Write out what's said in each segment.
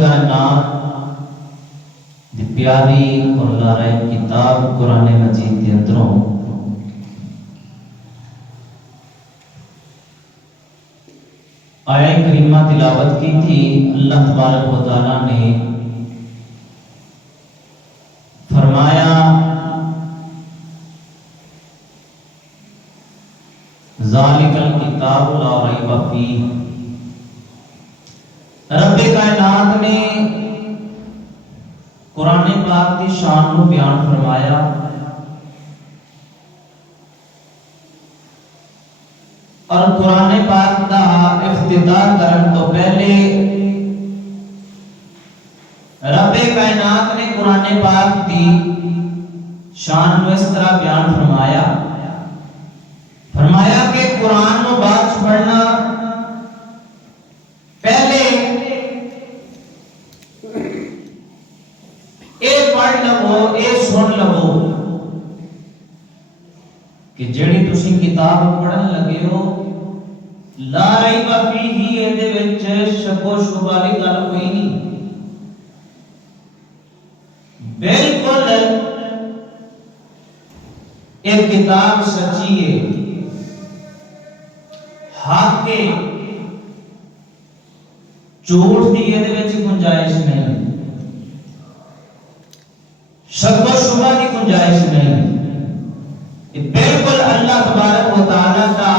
کائنات دی پیاری اور لارائے کتاب قرآن مجید کے اندروں آیہ کریمہ تلاوت کی تھی۔ اللہ تبارک و تعالیٰ نے فرمایا ذالک الکتاب لا ریب فیہ۔ رب کائنات نے قرآن پاک کی شان کو بیان فرمایا اور قرآن پاک کا افتتاح کرن تو پہلے رب کائنات نے قرآن پاک کی شان کو اس طرح بیان فرمایا کہ قرآن کو بات پڑھنا پہلے اے پڑھ لو اے سن لو کہ جڑی تسی کتاب پڑھن لگے ہو لا ریب فیہ، ایدے وچ شک و شبہ والی گل کوئی نہیں، بالکل ایک کتاب سچی ہے، حق ہے، جھوٹ دی ایدے وچ گنجائش نہیں، شک و شبہ کی گنجائش نہیں، یہ بالکل اللہ تبارک و تعالی کا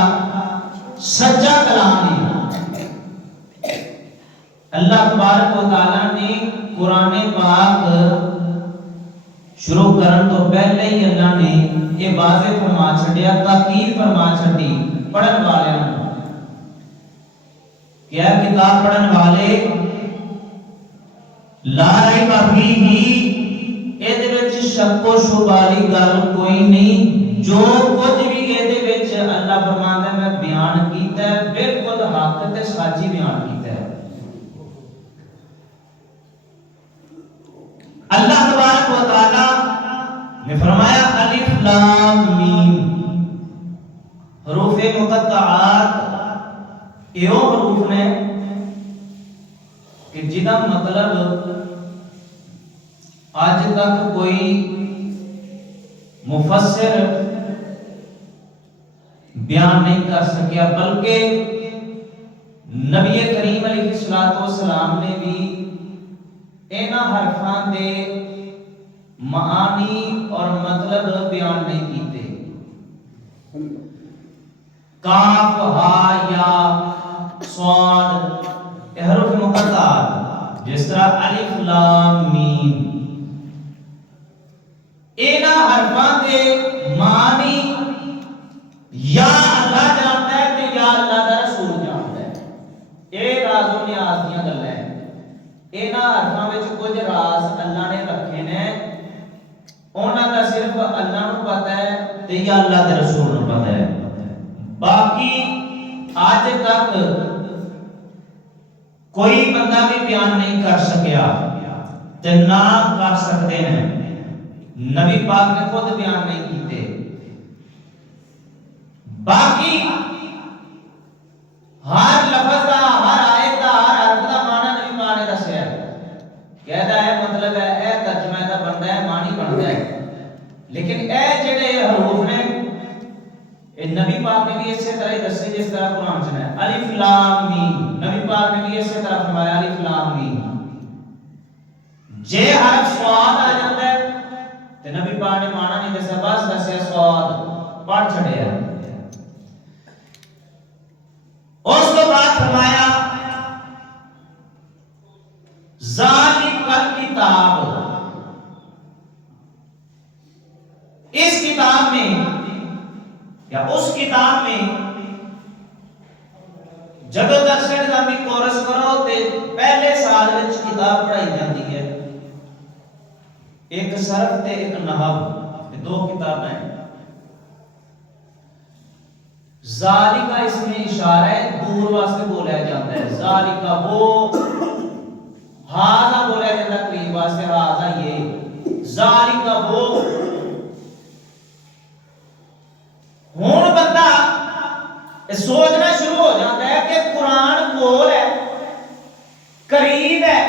سچا کلام ہے۔ اللہ تبارک و تعالی نے قرآن پاک شروع کرن تو پہلے ہی اللہ نے یہ واضح فرما چھڈیا، تاکید فرما چھڈی پڑھن والے کیا کتاب پڑھن والے لا ریب فیہ، ایدے وچ شک و شبہ والی گل کوئی نہیں، جو کچھ بھی ایدے وچ اللہ فرماندا ہے میں بیان کیتا ہے بالکل حق تے سچی بیان کیتا ہے۔ اللہ تبارک و تعالی نے فرمایا الف لام میم، حروف مقطعات ایو حروف نے کہ جدا مطلب آج تک کوئی مفسر بیان نہیں کر سکیا، بلکہ نبی کریم علیہ السلام نے بھی اینا حرفان دے معانی اور مطلب بیان نہیں کیتے۔ کاف ہا یا صاد حروف مقطعات، جس طرح الف لام میم، اینا حرفان دے معانی یا اللہ جانتا ہے تے یا اللہ دا رسول جانتا ہے۔ اے راز و نیاز دیاں گلاں ہیں، اینا حرفاں وچ کچھ راز اللہ نے رکھے نے، انہاں دا صرف اللہ نو پتہ ہے تے یا اللہ دے رسول نو پتہ ہے، باقی آج تک کوئی بندہ بھی بیان نہیں کر سکیا تے نہ کر سکتے ہیں، نبی پاک نے خود بیان نہیں کیتے۔ باقی ہر لفظ دا، ہر آیت دا، ہر حرف دا معنی نبی پاک نے دسیا ہے، کہدا ہے مطلب ہے اے ترجمہ دا بندا ہے، معنی بندا ہے، لیکن اے جڑے حروف نے اے نبی پاک نے بھی اسی طرح ہی دسے جس طرح قرآن چ ہے۔ الف لام میم، نبی پاک نے بھی اسی طرح فرمایا الف لام میم۔ جے حرف صاد آ جاتا ہے تے نبی پاک نے معنی نہیں دسیا، بس دسیا صاد پڑھ چھڑیا۔ اس تو بعد فرمایا ذالک الکتاب، اس کتاب میں یا اس کتاب میں جب درس نظامی کورس کرو تے پہلے سال وچ کتاب پڑھائی جاتی ہے، ایک صرف تے ایک نحو، یہ دو کتابیں ہیں۔ ذالکہ اس میں اشارہ ہے دور واسطے بولا جاتا ہے، ذالکہ وہ، ہاذا بولا جاتا ہے قریب واسطے، ہاذا یہ، ذالکہ وہ۔ ہون بندہ سوچنا شروع ہو جاتا ہے کہ قرآن کول ہے، قریب ہے،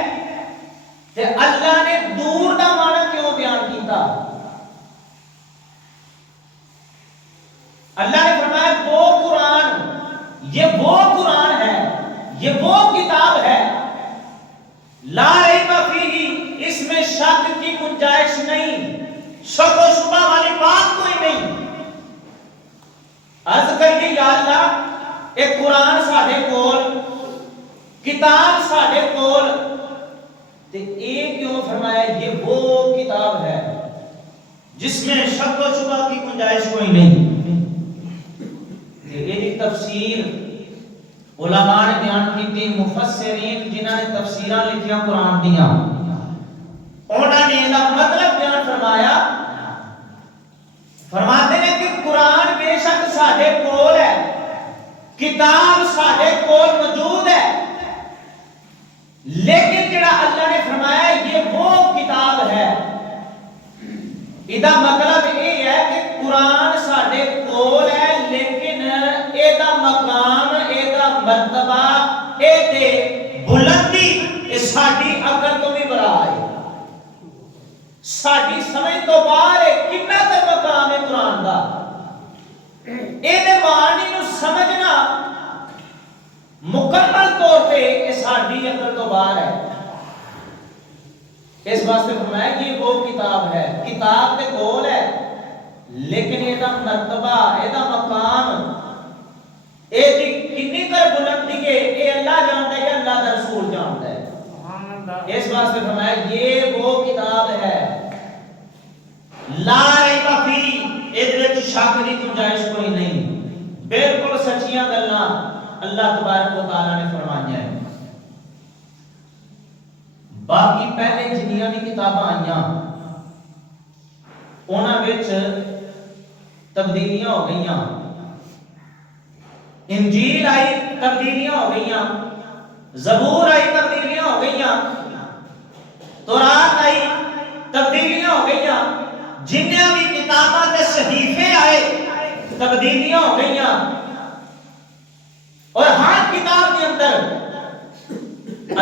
تے اللہ نے دور دا معنی کیوں بیان کیتا؟ اللہ نے فرمایا وہ قرآن، یہ وہ قرآن ہے، یہ وہ کتاب ہے، لا ریب فیہ، اس میں شک کی گنجائش نہیں، شک و شبہ والی بات کوئی نہیں۔ عرض کریے یا اللہ ایک قرآن ساڈے کول، کتاب ساڈے کول، تے ایک کیوں فرمایا یہ وہ کتاب ہے جس میں شک و شبہ کی گنجائش کوئی نہیں۔ یہ تفسیر علماء نے بیان کی تھی، مفسرین جنہاں نے تفسیراں لکھیاں قرآن دیاں، انہاں نے اس مطلب بیان فرمایا، فرماتے ہیں کہ قرآن بے شک ساڈے کول ہے، کتاب ساڈے کول موجود ہے، لیکن جڑا اللہ نے فرمایا یہ وہ کتاب ہے، ادا مطلب یہ ہے کہ قرآن ساڈے کول ہے لیکن ایدا مقام، ایدا مرتبہ، ایدے بلندی یہ ساڈی عقل تو بھی بڑا ہے، ساڈی سمجھ تو باہر ہے۔ کتنا تک مقام ہے قرآن دا، ایدے معنی نو سمجھنا مکمل طور پہ یہ ساڈی عقل تو باہر ہے۔ اس واسطے فرمایا یہ وہ کتاب ہے، کتاب تے کول ہے لیکن یہ دا مرتبہ، یہ دا مقام، یہ کنی کر بلندی ہے یہ اللہ جانتا ہے، یہ اللہ دا رسول جانتا ہے۔ اس واسطے فرمایا یہ وہ کتاب ہے، لا ریب فیہ، اس وچ شک دی گنجائش کوئی نہیں، بالکل سچیاں گلاں اللہ تبارک و تعالی نے فرمایا ہے۔ باقی پہلے جنیاں دی کتاباں آئیاں انہاں وچ تبدیلیاں ہو گئیاں، انجیل آئی تبدیلیاں ہو گئیاں، زبور آئی تبدیلیاں ہو گئیاں، تورات آئی تبدیلیاں ہو گئیاں، جنیاں بھی کتاباں تے صحیفے آئے تبدیلیاں ہو گئیاں، اور ہر کتاب کے اندر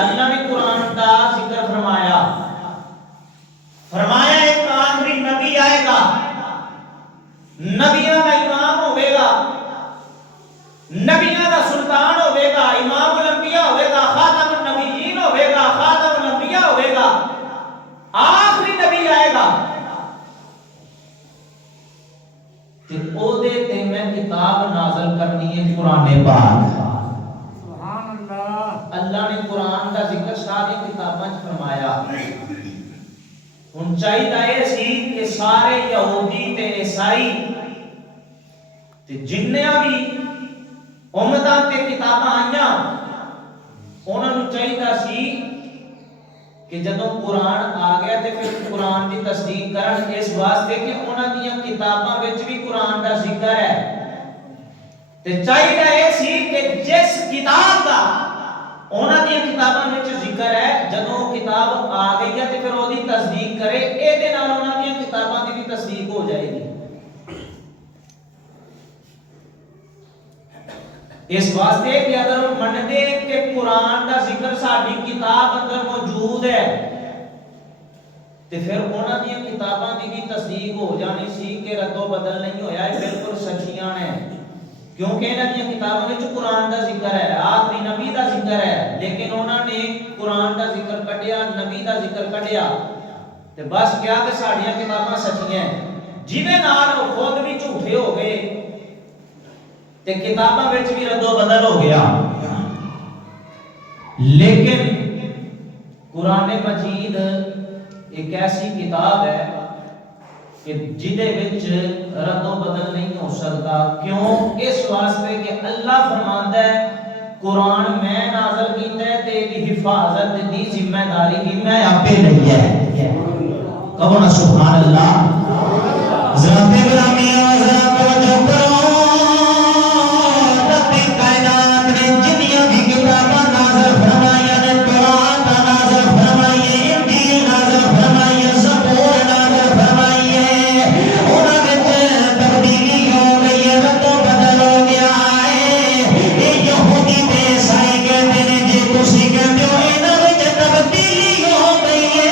اللہ نے قرآن کا ذکر فرمایا، فرمایا ایک آخری نبی آئے گا، نبیوں کا امام ہوئے گا، نبیوں کا سلطان ہوئے گا، امام الانبیاء ہوئے گا، خاتم النبیین ہوئے گا، خاتم الانبیاء ہوئے گا، آخری نبی آئے گا، تے او دے تے میں کتاب نازل کرنی ہے قرآن پاک۔ اللہ نے قرآن کا ذکر ساری کتاباں فرمایا، ہن چاہیے سی کہ سارے یہودی تے عیسائی تے جنیاں بھی امتاں تے کتاباں آئیاں انہاں نوں چاہیے سی کہ جدوں قرآن آ گیا تے پھر قرآن دی تصدیق کرن، اس واسطے کہ انہاں دیاں کتاباں وچ بھی قرآن دا ذکر ہے، تے چاہیے سی کہ جس کتاب دا انہاں دی کتاباں وچ ذکر ہے جدوں کتاب آ گئی ہے تے پھر اودی تصدیق کرے، اے دے نال انہاں دی کتاباں دی بھی تصدیق ہو جائے گی۔ اس واسطے کہ اگر منتے کہ قرآن دا ذکر ساڈی کتاب اندر موجود ہے تے پھر انہاں دی کتاباں دی بھی تصدیق ہو جانی سی کہ رد و بدل نہیں ہویا، یہ بالکل سچیاں ہیں، کیونکہ انہاں دی کتاباں وچ قرآن دا ذکر ہے، آخری نبی دا ذکر ہے، لیکن انہاں نے قرآن دا ذکر کڈیا، نبی دا ذکر کڈیا تے بس کیا کہ ساڈیاں کتاباں سچیاں ہیں، جیویں نال وہ خود بھی جھوٹے ہو گئے تے کتاباں وچ بھی رد و بدل ہو گیا۔ لیکن قرآن مجید ایک ایسی کتاب ہے کہ جدے وچ رد و بدل نہیں ہو سکتا، کیوں؟ اس واسطے کہ اللہ فرماندا ہے قرآن میں نازل کیتا ہے تے دی حفاظت دی ذمہ داری بھی میں آپے لئی ہے۔ کہو نا سبحان اللہ۔ ذرا گرامی ذرا توجہ کرو، رب کائنات نے جنیاں بھی کتاباں نازل فرمائیاں نے، قرآن نازل فرمائیے، انجیل نازل فرمائیے، زبور نازل فرمائیے، انہاں وچ تبدیلی ہو گئی ہے، رد و بدل ہو گیا ہے۔ یہ یہودی تے عیسائی کہتے ہیں جے تسی کہتے ہو انہاں وچ تبدیلی ہو گئی ہے،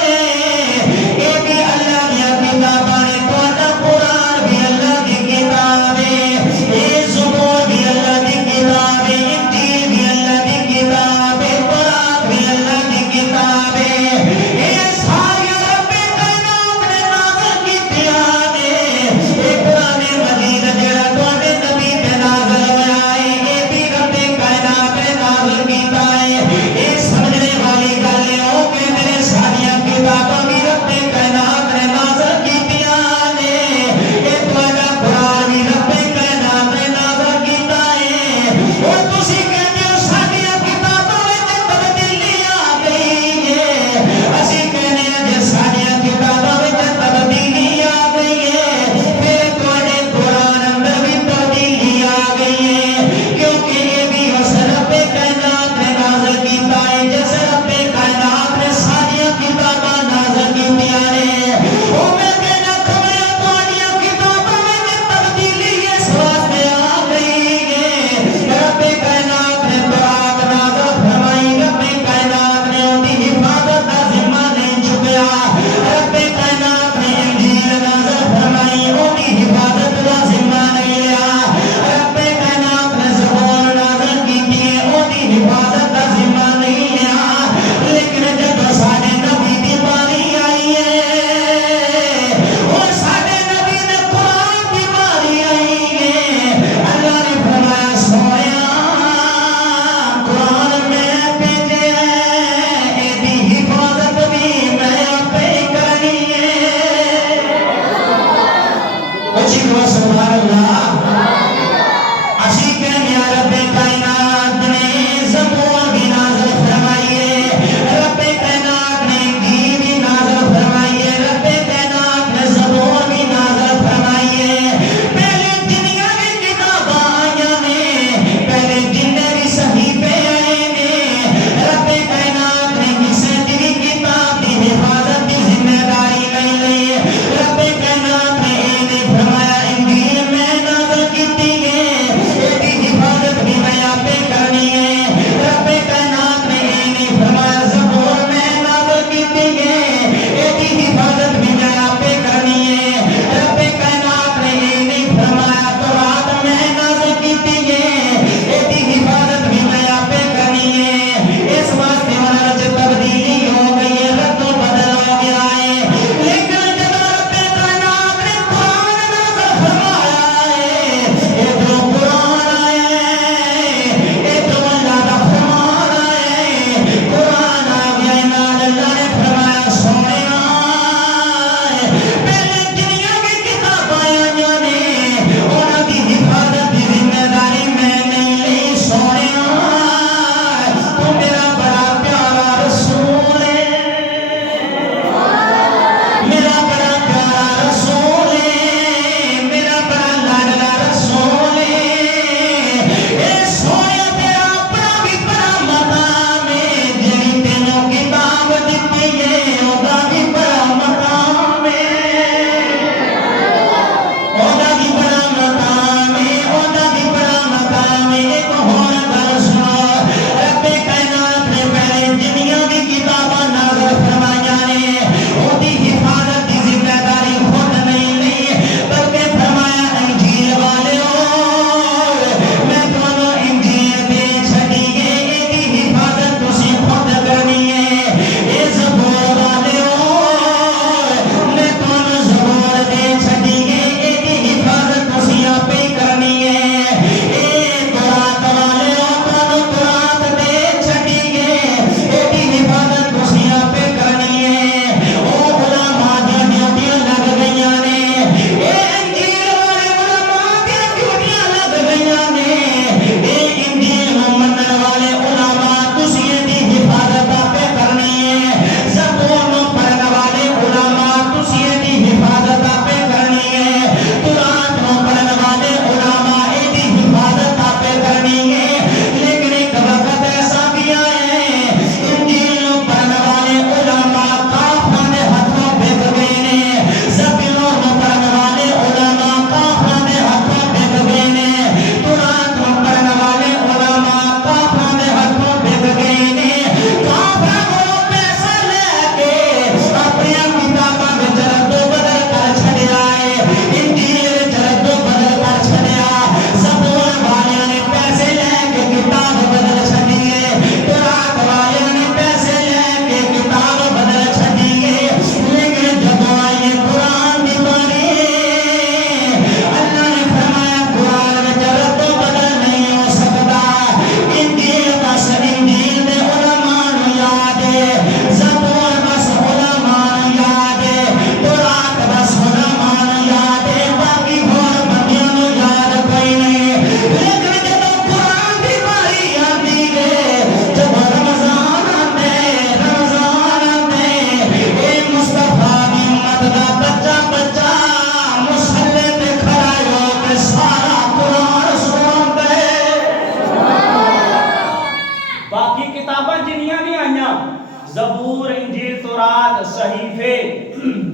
زبور انجیل تورات صحیفے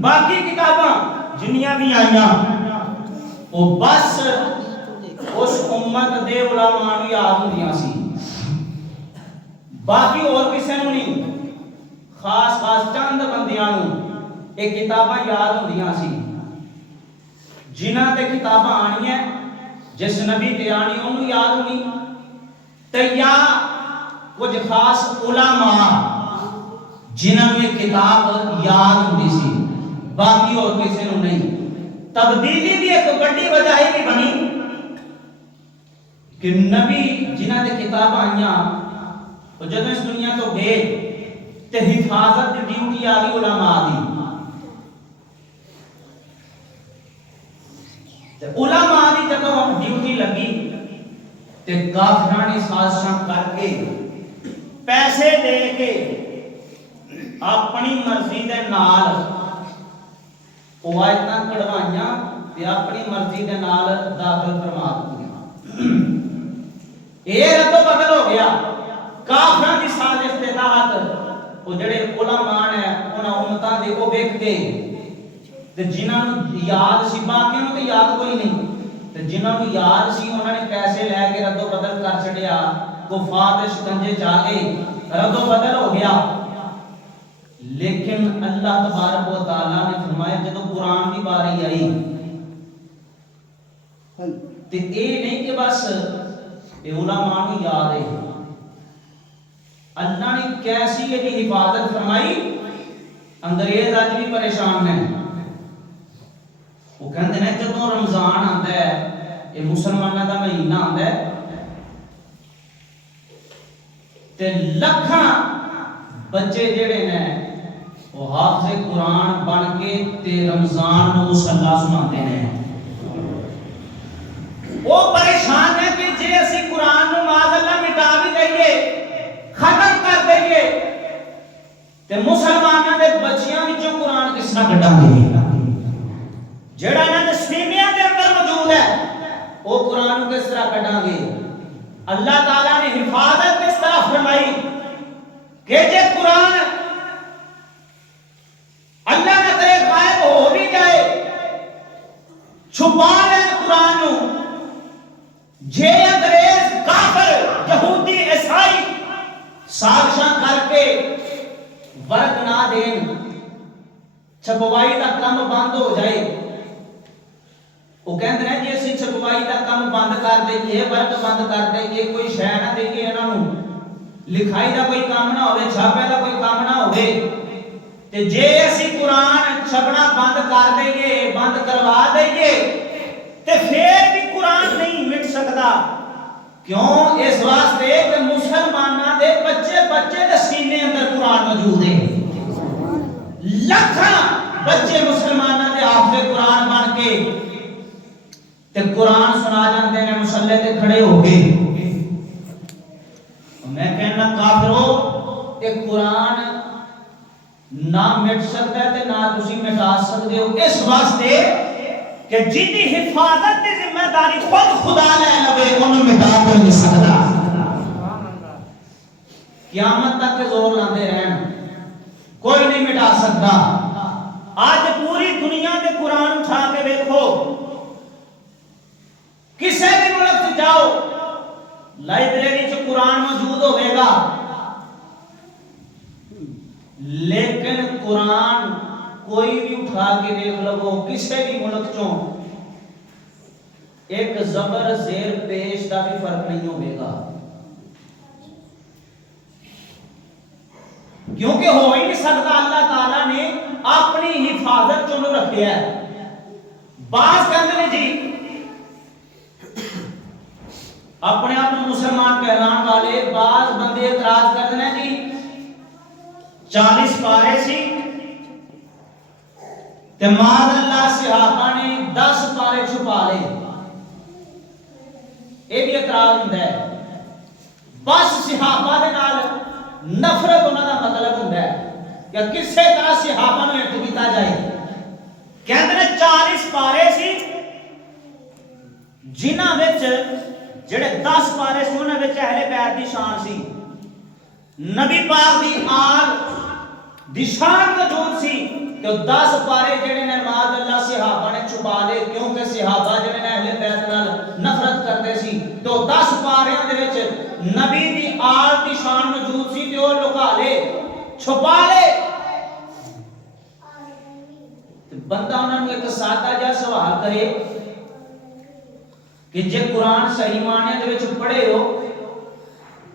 باقی کتاباں جنیاں بھی آئیاں وہ بس اس امت دے علماء نوں یاد ہوندیاں سی باقی اور کسے نوں نہیں خاص خاص چند بندیاں نوں یہ کتاباں یاد ہوندیاں سی جنہاں تے کتاباں آنیاں جس نبی تے آنی انہوں یاد ہونی تے یا کچھ خاص علماء جنہاں نوں یہ کتاب یاد ہوندی سی باقی اور کسے نوں نہیں تبدیلی بھی ایک بڑی وجہ ہے کہ بنی کہ نبی جنہاں تے کتاب آئیاں تو جدوں اس دنیا تو گئے تے حفاظت دی ڈیوٹی آ گئی علماء دی تے علماء دی جدوں ڈیوٹی لگی تے کافراں نے سازشاں کر کے پیسے دے کے اپنی مرضی دے نال او آیتاں کڑوائیاں تے اپنی مرضی دے نال داخل فرما دتیاں اے رد و بدل ہو گیا کافراں دی سازش دے تحت او جڑے علماء نے انہاں امتاں دے او ویکھ کے تے جنہاں نوں یاد سی باقیاں نوں تے یاد کوئی نہیں تے جنہاں نوں یاد سی انہاں نے پیسے لے کے رد و بدل کر چھڈیا کفار دے شکنجے چا گئے رد و بدل ہو گیا لیکن اللہ تبارک و تعالی نے فرمایا جب قرآن کی باری آئی تے اے نہیں کہ بس اے علماء نوں یاد ہے اللہ نے کیسی یہ حفاظت فرمائی انگریز اج بھی پریشان ہیں وہ کہندے نے جدوں رمضان آندا ہے یہ مسلماناں دا مہینہ آندا ہے تے لکھاں بچے جڑے نے وہ حافظ قرآن بن کے تے رمضان نوں مصلا سناتے ہیں وہ پریشان ہے کہ جے اسی قرآن نوں معاذ اللہ مٹا بھی دئیے ختم کر دئیے تے مسلماناں دے بچیاں وچوں قرآن کس طرح کڈاں گے جڑا انہاں دے سینیاں دے اندر موجود ہے وہ قرآن کس طرح کڈاں گے اللہ تعالیٰ نے حفاظت کس طرح فرمائی کہ جے قرآن اللہ نہ کرے غائب ہو بھی جائے چھپا لے قرآن نوں جے انگریز کافر یہودی عیسائی سازشاں کر کے ورق نہ دین چھپوائی دا کم بند ہو جائے وہ کہندے ہیں جی اسی چھپوائی دا کم بند کر دئیے ورق بند کر دئیے کوئی شے نہ دئیے انہاں نوں لکھائی دا کوئی کام نہ ہوے چھاپے دا کوئی کام نہ ہوے تے جے اسی قرآن چھپنا بند کر دئیے بند کروا دئیے تے پھر بھی قرآن نہیں مٹ سکدا کیوں اس واسطے کہ مسلماناں دے بچے بچے دے سینے اندر قرآن موجود ہے لاکھاں بچے مسلماناں دے حافظ قرآن بن کے تے قرآن سنا جاندے نے مصلے تے کھڑے ہو کے میں کہنا کافرو کہ قرآن نہ مٹ سکتا ہے تے نہ تسی مٹا سکتے ہو اس واسطے کہ جیدی حفاظت کی ذمہ داری خود خدا لے لوے انہوں مٹا کر نہیں سکتا قیامت تک کے زور لاندے رہن کوئی نہیں مٹا سکتا آج پوری دنیا کے قرآن اٹھا کے دیکھو کسے بھی ملک سے جاؤ لائبریری سے قرآن موجود ہوئے گا لیکن قرآن کوئی بھی اٹھا کے دیکھ لو کسے بھی ملک چوں ایک زبر زیر پیش کا بھی فرق نہیں ہوئے گا کیونکہ ہو ہی نہیں سکتا اللہ تعالیٰ نے اپنی حفاظت چونو رکھے ہے بعض کہتے ہیں جی اپنے آپ مسلمان کہلان والے بعض بندے اعتراض کرتے ہیں جی 40 پارے سی تے معاذ اللہ صحابہ نے 10 پارے چھپا لے یہ بھی اعتراض ہوتا ہے بس صحابہ دے نال نفرت انہاں دا مطلب ہوتا ہے کہ کسے طرح صحابہ نوں اٹھ کیتا جائے کہندے نے 40 پارے سی جنہاں وچ جڑے 10 پارے سی انہاں وچ اہل بیت دی شان سی نبی پاک دی آل دی شان موجود سی کہ 10 پارے جڑے نے ماذ اللہ صحابہ نے چھپا لے کیونکہ صحابہ جڑے نے اہل بیت نال نفرت کرتے سی تو 10 پاریاں دے وچ نبی دی آل دی شان موجود سی تے او لکا لے چھپا لے بندہ انہاں نوں ایک سادہ جہا سوال کرے کہ جے قرآن صحیح معنی دے وچ پڑھے ہو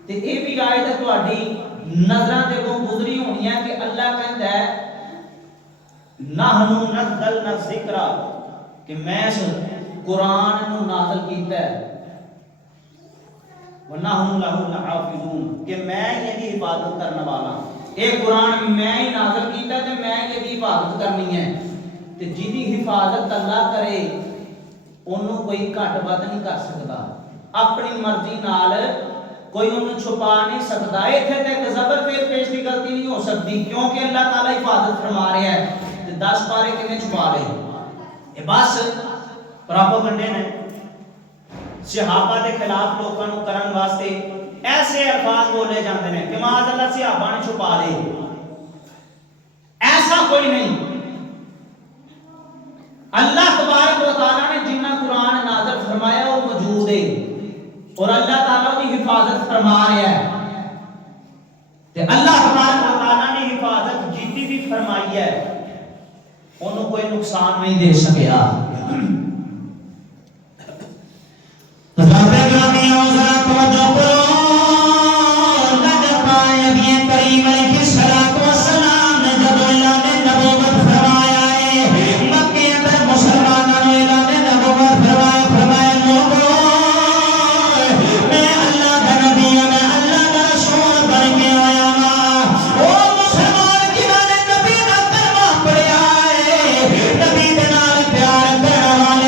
تے اے بھی آیت تہاڈی نظراں دے کوں گزری ہونی ہے کہ اللہ کہندا ہے نحنو نزلنا الذکر کہ میں اس قرآن نو نازل کیتا ہے ونحنو لہ لحافظون کہ میں یہ دی حفاظت کرنے والا اے قرآن میں ہی نازل کیتا تے میں یہ دی حفاظت کرنی ہے تے جدی حفاظت اللہ کرے انہوں کوئی گھٹ ود نہیں کر سکتا اپنی مرضی نال کوئی انہوں چھپا نہیں سکتا ایتھے تے ایک زبر پیر پیش کی غلطی نہیں ہو سکتی کیونکہ اللہ تعالی حفاظت فرما رہا ہے تے 10 پارے کنے چھپا لے اے بس پراپوگنڈے نے صحابہ دے خلاف لوکاں نوں کرن واسطے ایسے الفاظ بولے جاندے نے کہ معاذ اللہ صحابہ نے چھپا لے ایسا کوئی نہیں اللہ تبارک و تعالی نے جنہ قرآن نازل فرمایا وہ موجود ہے اور اللہ تعالیٰ کی حفاظت فرما رہا ہے تے اللہ تبارک و تعالی نے حفاظت جیتی بھی فرمائی ہے انہوں کوئی نقصان نہیں دے سکیا رب گرامی اوزا توجہ کرو لگ پائے نبی کریم علیہ الصلوۃ والسلام نے جب اعلان نبوت فرمایا ہے مکے اندر مسلمانوں نے اعلان نبوت فرمایا لوگوں میں اللہ کا نبی ہوں میں اللہ کا رسول بن کے آیا ہوں او مسلمان جنہوں نے نبی کا کلمہ پڑھا ہے نبی کے نال پیار کرنا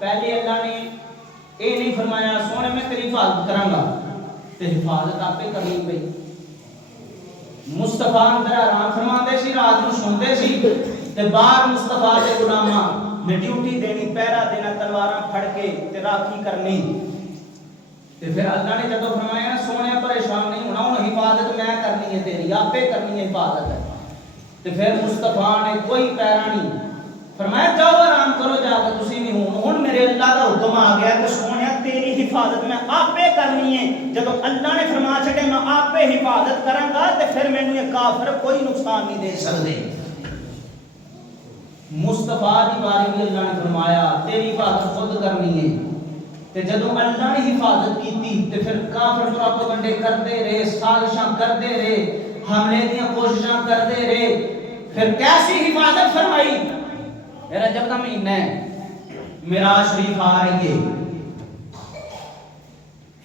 پہلے اللہ نے یہ نہیں فرمایا سونے میں تیری حفاظت کراں گا تے حفاظت آپ پہ کرنی پئی. مصطفیٰ اندر آرام فرماندے سی رات نو سوندے سی تے باہر مصطفیٰ دے غلاماں نے ڈیوٹی دینی پہرا دینا تلواراں پھڑ کے تے راکھی کرنی. تے پھر اللہ نے جدوں فرمایا نا سونے پریشان نہیں ہونا ہن حفاظت میں کرنی ہے تیری آپ پہ کرنی ہے حفاظت. تے پھر مصطفیٰ نے کوئی پیرا نہیں فرمایا جاؤ آرام کرو جا کے تسی بھی ہن میرے اللہ دا حکم آ گیا کہ سونیا تیری حفاظت میں آپ پہ کرنی ہے. جب اللہ نے فرما چھڑے میں آپ پہ حفاظت کراں گا تے پھر مینوں یہ کافر کوئی نقصان نہیں دے سکدے. مصطفیٰ دی باری بھی اللہ نے فرمایا تیری حفاظت خود کرنی ہے. تے جدوں اللہ نے حفاظت کیتی تے پھر کافر پروپیگنڈے کردے رہے سازشاں کردے رہے حملے دیاں کوششاں کردے رہے. پھر کیسی حفاظت فرمائی. رجب کا مہینہ ہے معراج شریف آ رہی ہے.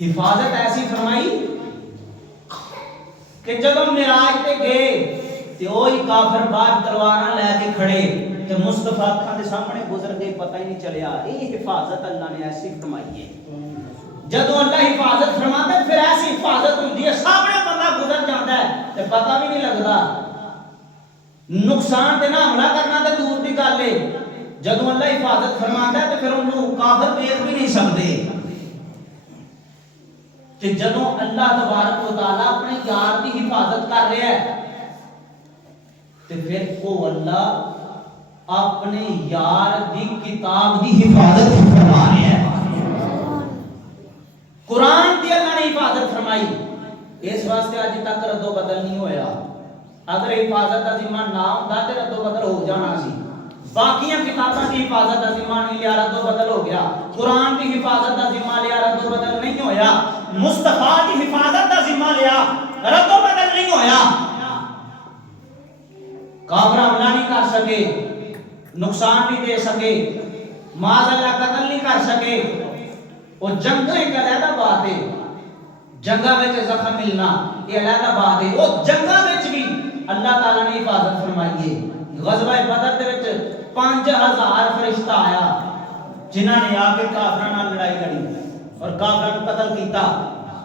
حفاظت ایسی فرمائی کہ جب ہم معراج تے گئے تے وہی کافر باہر تلواراں لے کے کھڑے تے مصطفیٰ اکھاں دے سامنے گزر گئے پتہ ہی نہیں چلیا. یہ حفاظت اللہ نے ایسی فرمائی ہے. جدوں اللہ حفاظت فرماتا ہے پھر ایسی حفاظت ہوندی ہے سامنے بندہ گزر جاندا ہے تے پتہ بھی نہیں لگدا. نقصان تے نہ حملہ کرنا تے دور دی گل ہے. جدوں اللہ حفاظت فرماتا ہے تے پھر انہوں کافر دیکھ بھی نہیں سکدے. تے جدوں اللہ تبارک و تعالی اپنے یار دی حفاظت کر رہا ہے تے پھر وہ اللہ اپنے یار دی کتاب دی حفاظت فرما رہا ہے. قرآن دی اللہ نے حفاظت فرمائی. اس واسطے اج تک رد و بدل نہیں ہویا. اگر حفاظت کا ذمہ نہ ہوندا تے رد و بدل ہو جانا سی. باقیاں کتاباں کی حفاظت کا ذمہ نہیں لیا رد و بدل ہو گیا. قرآن کی حفاظت کا ذمہ لیا رد و بدل نہیں ہویا. مصطفیٰ کی حفاظت کا ذمہ لیا رد و بدل نہیں ہویا. کافر حملہ نہیں کر سکے نقصان نہیں دے سکے معاذ اللہ قتل نہیں کر سکے. وہ جنگ ایک علیحدہ بات ہے. جنگاں وچ زخم ملنا یہ علیحدہ بات ہے. وہ جنگاں وچ بھی اللہ تعالی نے حفاظت فرمائی ہے. غزوہ بدر دے وچ 5000 فرشتہ آیا جنہاں نے آ کے کافراں نال لڑائی لڑی اور کافراں کو قتل کیتا.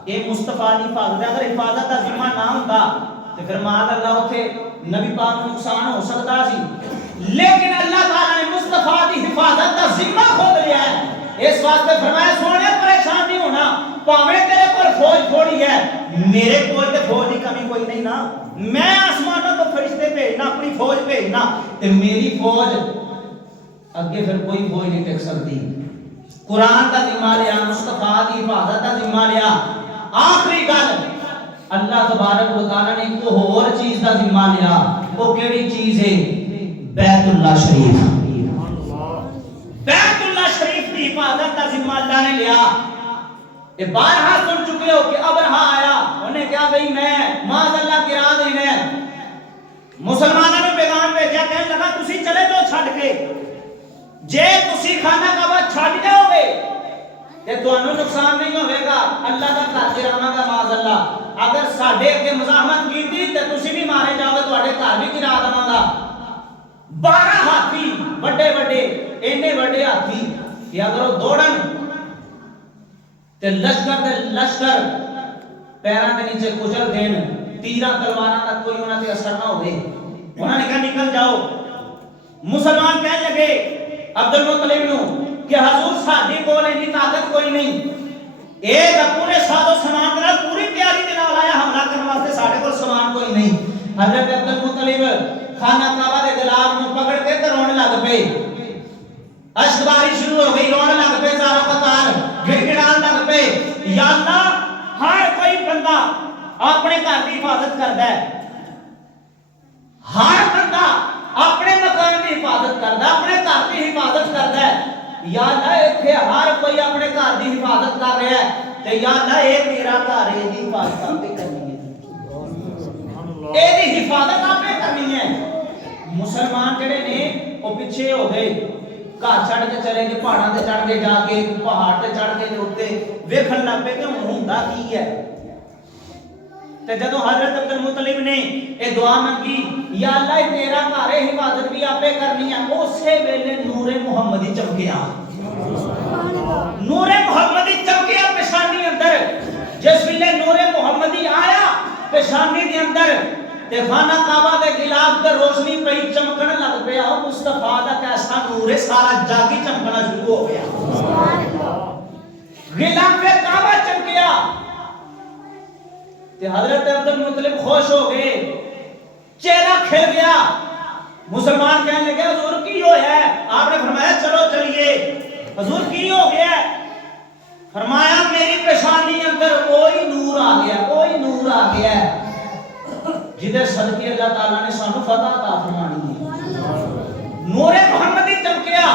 یہ مصطفیٰ دی حفاظت ہے. اگر حفاظت کا ذمہ نہ ہوندا تے پھر معاذ اللہ اوتھے نبی پاک کو نقصان ہو سکتا سی. لیکن اللہ تعالی نے مصطفیٰ دی حفاظت کا ذمہ خود لیا ہے. اس واسطے فرمایا سونے پریشان نہیں ہونا پاویں تیرے پر فوج تھوڑی ہے میرے کول تے فوج کی کمی کوئی نہیں نا. میں آسمانوں تو فرشتے بھیجنا اپنی فوج بھیجنا تے میری فوج اگے پھر کوئی فوج نہیں ٹک سکتی. قرآن کا ذمہ لیا مصطفیٰ کی حفاظت کا ذمہ لیا. آخری گل اللہ تبارک و تعالی نے ایک اور چیز کا ذمہ لیا. وہ کیڑی چیز ہے؟ بیت اللہ شریف. بیت اللہ شریف کی حفاظت کا ذمہ اللہ نے لیا. یہ بارہا سن چکے ہو کہ ابرہا آیا انہیں کہا بھئی میں معاذ اللہ کی راہ دین ہے مسلمانوں نے پیغام بھیجا کہنے لگا تسی چلے جو چھڈ کے جے تسی خانہ کعبہ چھڈ جاؤ گے تے تانوں نقصان نہیں ہوے گا اللہ دا گھر تے رہواں گا معاذ اللہ. اگر ساڈے اگے مزاحمت کیتی تے تسی بھی مارے جاؤ گے تواڈے گھر بھی گرا دواں گا. 12 ہاتھی بڑے بڑے اینے بڑے ہاتھی کہ اگر وہ دوڑن تے لشکر پیراں دے نیچے کچل دین تیراں تلواراں دا کوئی انہاں تے اثر نہ ہوے. انہاں نے کہا نکل جاؤ. مسلمان کہنے لگے عبد المطلب نو کہ حضور ساڈی کول اتنی طاقت کوئی نہیں. اے دا پورے ساز و سامان نال پوری تیاری دے نال آیا حملہ کرنے واسطے ساڈے کول سامان کوئی نہیں. حضرت عبد المطلب خانہ کعبہ دے گلاب نو پکڑ کے تے رونے لگ پے. اشکباری شروع ہو گئی رونے لگ پے زارو قطار گڑگڑان لگ پے. یا اللہ ہر کوئی بندہ اپنے گھر کی حفاظت کرتا ہے. ہر بندہ اپنے مکان کی حفاظت کرتا ہے اپنے گھر کی حفاظت کرتا ہے. یا اللہ ایتھے ہر کوئی اپنے گھر کی حفاظت کر رہا ہے تے یا اللہ اے تیرا گھر ہے دی حفاظت آپ نے کرنی ہے. اے دی حفاظت آپ نے کرنی ہے. مسلمان جڑے نے وہ پیچھے ہو گئے گھر چھڑ کے چلے گئے پہاڑاں تے چڑھ کے جا کے پہاڑ تے چڑھ کے اوتے ویکھن لگ پے کہ ہن ہوندا کی ہے. تے جدوں حضرت عبد المطلب نے اے دعا منگی یا اللہ تیرا گھر ہے حفاظت بھی آپے کرنی ہے اسی ویلے نور محمدی چمکیا. نور محمدی چمکیا پیشانی اندر جس ویلے نور محمدی آیا پیشانی دے اندر تے خانہ کعبہ دے غلاف تے روشنی پئی چمکن لگ پیا مصطفیٰ دا کیسا نور ہے سارا جگ ہی چمکنا شروع ہو گیا غلاف کعبہ چمکیا تے حضرت عبد المطلب خوش ہو گئے چہرہ کھل گیا مسلمان کہنے لگے حضور کی ہو ہے آپ نے فرمایا چلو چلیے حضور کی ہو گیا فرمایا میری پیشانی اندر کوئی نور آ گیا کوئی نور آ گیا جدھر صدقے اللہ تعالیٰ نے سانو فتح عطا فرمانی ہے نور محمدی چمکیا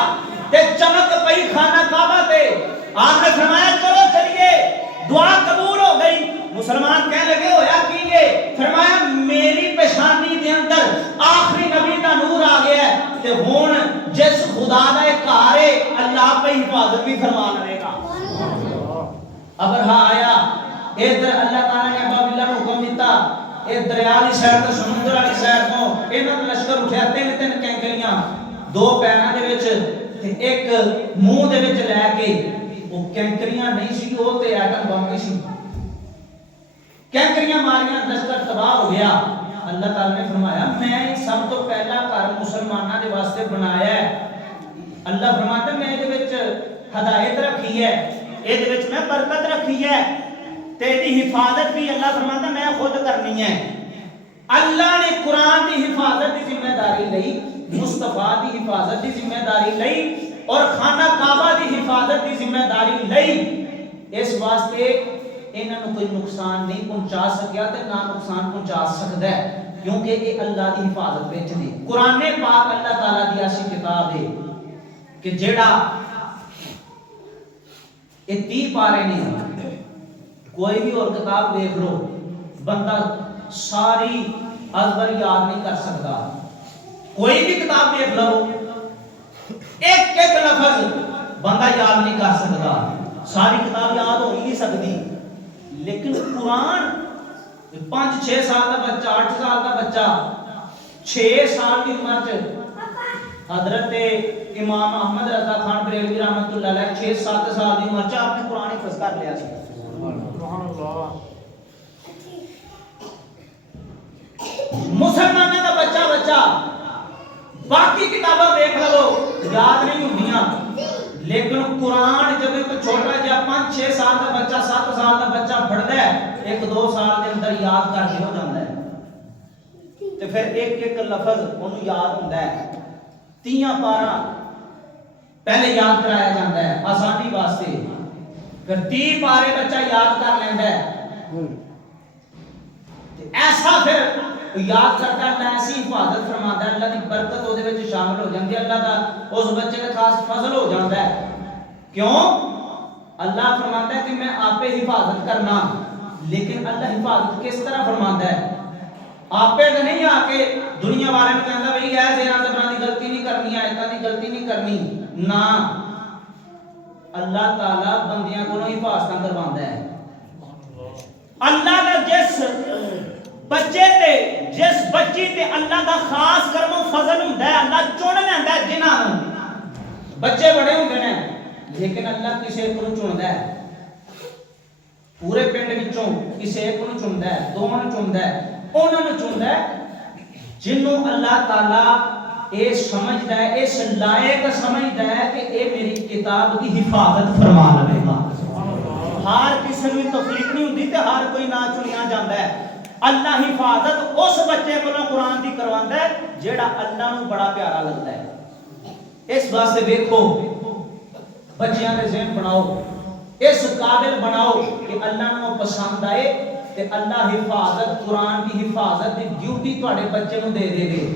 تے چمک پئی خانہ کعبہ تے آپ نے فرمایا چلو چلیے دعا قبول ہو گئی مسلمان کہنے لگے ہویا کیے فرمایا میری پیشانی دے اندر آخری نبی دا نور آ گیا ہے تے ہون جس خدا دا گھر ہے اللہ پہ حفاظت بھی فرمان رہے گا ابرہا آیا ادھر اللہ تعالیٰ نے ابا بلّہ کو حکم دیتا اے دریا دی سائڈ تے سمندر والی سائڈ تو انہاں دا لشکر اٹھیا تین تین کینکریاں دو پیراں دے وچ تے ایک منہ دے وچ لے کے وہ کینکریاں نہیں سی او تے ایٹم بم سی کینکریاں ماریاں لشکر تباہ ہو گیا اللہ تعالی نے فرمایا میں سب تو پہلا گھر مسلماناں دے واسطے بنایا ہے اللہ فرماتا میں دے وچ ہدایت رکھی ہے اے دے وچ میں برکت رکھی ہے تیری حفاظت بھی اللہ فرماتا میں خود کرنی ہے اللہ نے قرآن دی حفاظت دی ذمہ داری لئی مصطفیٰ دی حفاظت دی ذمہ داری لئی اور خانہ کعبہ دی حفاظت دی ذمہ داری لئی اس واسطے انہاں نوں کوئی نقصان نہیں پہنچا سکیا تے نہ نقصان پہنچا سکدا ہے کیونکہ یہ اللہ دی حفاظت وچ نے قرآن پاک اللہ تعالی دی ایسی کتاب ہے کہ جیڑا یہ 30 پارے نہیں کوئی بھی اور کتاب دیکھ لو بندہ ساری ازبر یاد نہیں کر سکتا کوئی بھی کتاب دیکھ لو ایک ایک لفظ بندہ یاد نہیں کر سکتا ساری کتاب یاد ہو ہی نہیں سکتی لیکن قرآن 5-6 سال کا بچہ 8 سال کا بچہ 6 سال کی عمر حضرت امام احمد رضا خان بریلوی رحمۃ اللہ علیہ 6-7 سال کی عمر آپ نے قرآن حفظ کر لیا سی مسلمانوں کا بچہ باقی کتاباں دیکھ لو یاد نہیں ہوندیاں لیکن قرآن جب ایک چھوٹا جہا 5-6 سال کا بچہ 7 سال کا بچہ پڑھتا ہے 1-2 سال کے اندر یاد کر کے ہو جاتا ہے تو پھر ایک ایک لفظ انہوں یاد ہوتا ہے 30 پارا پہلے یاد کرایا جاتا ہے آسانی واسطے پھر 30 پارے بچہ یاد کر لینا ہے ایسا پھر یاد کرتا ہے ایسی حفاظت فرماتا ہے اللہ کی برکت وہ شامل ہو جاتی ہے اللہ کا اس بچے کا خاص فضل ہو جاتا ہے کیوں اللہ فرماتا ہے کہ میں آپ پہ حفاظت کرنا لیکن اللہ حفاظت کس طرح فرماتا ہے آپ پہ نہیں آ کے دنیا والے میں کہتا بھائی ہے زیرہ زبران کی غلطی نہیں کرنی آیتاں کی غلطی نہیں کرنی نہ اللہ تعالیٰ بندیاں کو حفاظت کرواتا ہے اللہ کا جس بچے تے جس بچی تے اللہ دا خاص کرم و فضل ہوندا ہے اللہ چن لیندا ہے جنہاں بچے بڑے ہوندے نے لیکن اللہ کسے کو چندا ہے پورے پنڈ وچوں کسے کو چندا ہے دو نوں چندا ہے انہاں نوں چندا ہے جنوں اللہ تعالی اے سمجھدا ہے اس لائق سمجھدا ہے کہ اے میری کتاب دی حفاظت فرما لے گا ہر کسی نوں توفیق نہیں ہوندی تے ہر کوئی نہ چنیا جاندا ہے اللہ حفاظت اس بچے کو قرآن دی کرواتا ہے جیڑا اللہ نو بڑا پیارا لگتا ہے اس واسطے دیکھو بچیاں دے ذہن بناؤ اس قابل بناؤ کہ اللہ نو پسند آئے تے اللہ حفاظت قرآن دی حفاظت دی ڈیوٹی تواڈے بچے نو دے دے گے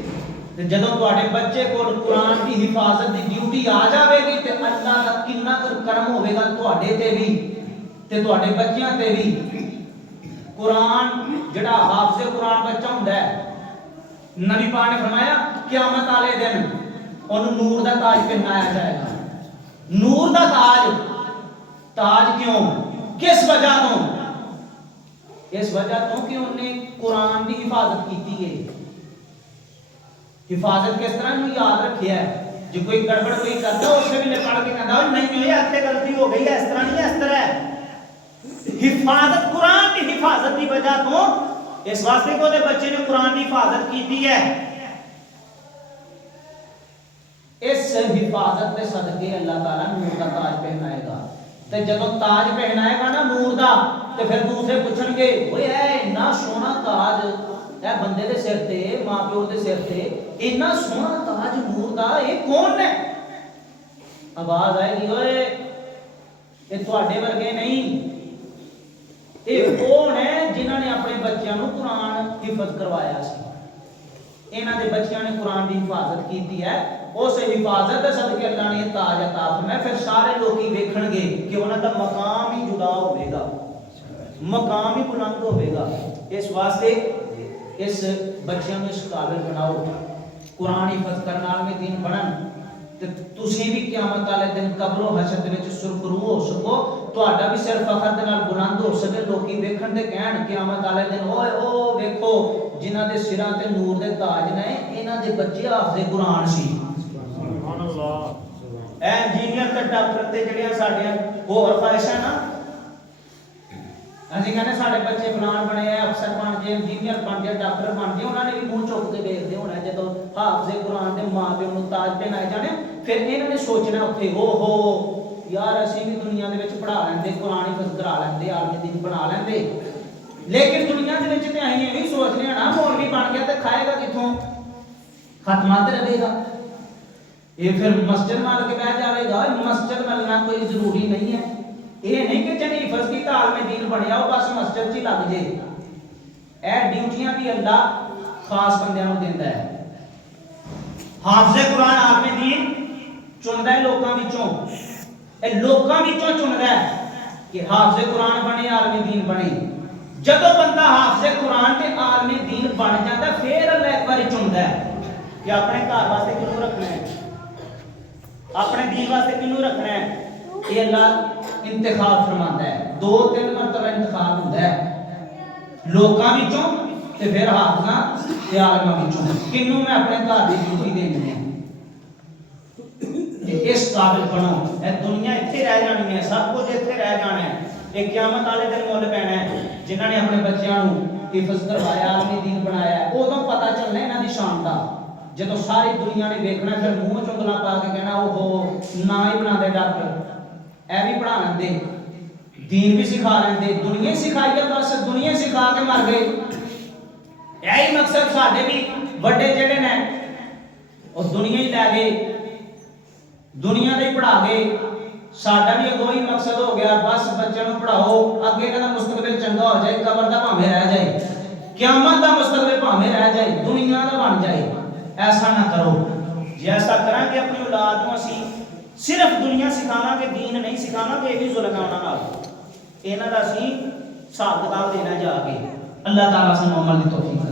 تے جدوں تواڈے بچے کو قرآن دی حفاظت دی ڈیوٹی آ جاوے گی تے اللہ دا کتنا کرم ہوے گا تواڈے تے بھی تے تواڈے بچیاں تے بھی قرآن جڑا حافظ قرآن بچہ ہوندا ہے نبی پاک نے فرمایا قیامت والے دن اونوں نور دا تاج پہنایا جائے گا نور دا تاج کیوں کس وجہ تو اس وجہ تو کہ انہوں نے قرآن دی حفاظت کی ہے حفاظت کس طرح انہوں یاد رکھیا ہے جو کوئی گڑبڑ کوئی کرتا ہے اسے بھی پڑھ کے کہتا ہے نہیں ہوئی آتے غلطی پوری ہو گئی ہے، اس طرح نہیں ہے، اس طرح ہے حفاظت قرآن کی حفاظت کی وجہ تو اس واسطے کو بچے نے قرآن کی حفاظت کی ہے، اس حفاظت کے صدقے اللہ تعالیٰ نور کا تاج پہنائے گا، تے جدو تاج پہنائے گا نا نور دا تے پھر دوسرے پوچھن گے اوئے اے اتنا سونا تاج اے بندے دے سر تے، ماں پیو دے سر تے اتنا سونا تاج نور دا، یہ کون ہے؟ آواز آئے گی اوئے یہ تواڈے ورگے نہیں، یہ کون ہے جنہاں نے اپنے بچیاں نو قرآن حفظ کروایا سی، انہاں دے بچیاں نے قرآن دی حفاظت کیتی ہے، اس حفاظت دے صدقے اللہ نے تاج عطا فرمایا، پھر سارے لوکی ویکھن گے کہ انہاں دا مقام ہی جدا ہوے گا، مقام ہی بلند ہوے گا، اس واسطے اس بچیاں نو اس قابل بناؤ، قرآن حفظ کرن نال میں دین بنن تے تسی بھی قیامت والے دن قبر و حشر دے وچ سرخرو ہو سکو، تہاڈا بھی سر فخر دے نال بلند ہو سکے، لوکی ویکھن تے کہن قیامت والے دن اوئے او ویکھو جنہاں دے سراں تے نور دے تاج نے انہاں دے بچے حافظ قرآن سی، سبحان اللہ۔ اے انجینئر تے ڈاکٹر تے جڑیاں ساڈیاں ہور خواہشاں نا، اسی کہنے ساڈے بچے فلان بنے افسر بن جے، انجینئر بن جے، ڈاکٹر بن جے، انہاں نے بھی منہ چک کے دیکھدے ہونا جدوں حافظ قرآن دے ماں پیو نوں تاج پہنائے جانے، پھر انہاں نے سوچنا اوتھے او ہو یار اسی بھی دنیا دے وچ پڑھا لیندے، قرآن حفظ کرا لیندے، عالم دین بنا لیندے، لیکن دنیا دے وچ تے اہیں یہ سوچنے نا مولوی بن گیا تے کھائے گا کتھوں؟ ختمات رہے گا، یہ پھر مسجد مال کے بیٹھ جاوے گا، مسجد ملنا کوئی ضروری نہیں ہے، یہ نہیں کہ جنہیں حفظ کی عالم دین بنیا ہو بس مسجد چ لگ جائے، اے ڈیوٹیاں بھی اللہ خاص بندیاں نوں دیندا ہے، حافظ قرآن عالم دین چندا ہے لوکاں وچوں، اے لوکاں وچوں چندا ہے کہ حافظ قرآن بنے، عالم دین بنے، جدوں بندہ حافظ قرآن تے عالم دین بن جاندا پھر اللہ ایک بار چندا ہے کہ اپنے گھر واسطے کینوں رکھنا ہے، اپنے دین واسطے کینوں رکھنا ہے، یہ اللہ انتخاب فرماتا ہے، 2-3 مرتبہ انتخاب ہوتا ہے لوکاں وچوں تے پھر حافظاں تے عالماں وچوں، کینوں میں اپنے گھر دی ڈیوٹی دینی ہے، اس قابل بنو، اے دنیا اتنے رہ جانی ہے، سب کچھ اتنے رہ جانا ہے، ایک قیامت والے دن مول پینا ہے، جنہاں نے اپنے بچیاں نوں حفظ کروایا، عالم دین بنایا ہے، ادوں پتہ چلنا انہاں دی شان دا، جدوں ساری دنیا نے دیکھنا پھر منہ چنگلا پا کے کہنا او ہو نا ہی بنا دے ڈاکٹر، اے بھی پڑھا لیندے، دین بھی سکھا لیندے، دنیا ہی سکھائی ہے، بس دنیا ہی سکھا کے مر گئے، یہی مقصد ساڈے بھی بڑے جڑے نے وہ دنیا ہی لے گئے، دنیا دے پڑھا گئے، ساڈا بھی اگوں ہی مقصد ہو گیا بس بچوں کو پڑھاؤ اگے انہاں دا مستقبل چنگا ہو جائے، قبر دا بھاویں رہ جائے، قیامت دا مستقبل بھاویں رہ جائے، دنیا دا بن جائے، ایسا نہ کرو، جی ایسا کریں کہ اپنی اولاد کو اسی صرف دنیا سکھانا کہ دین نہیں سکھانا کہ یہ بھی ظلم ہے انہاں نال، انہاں دا اسی حساب کتاب دینا جا کے، اللہ تعالیٰ سے عمل دی توفیق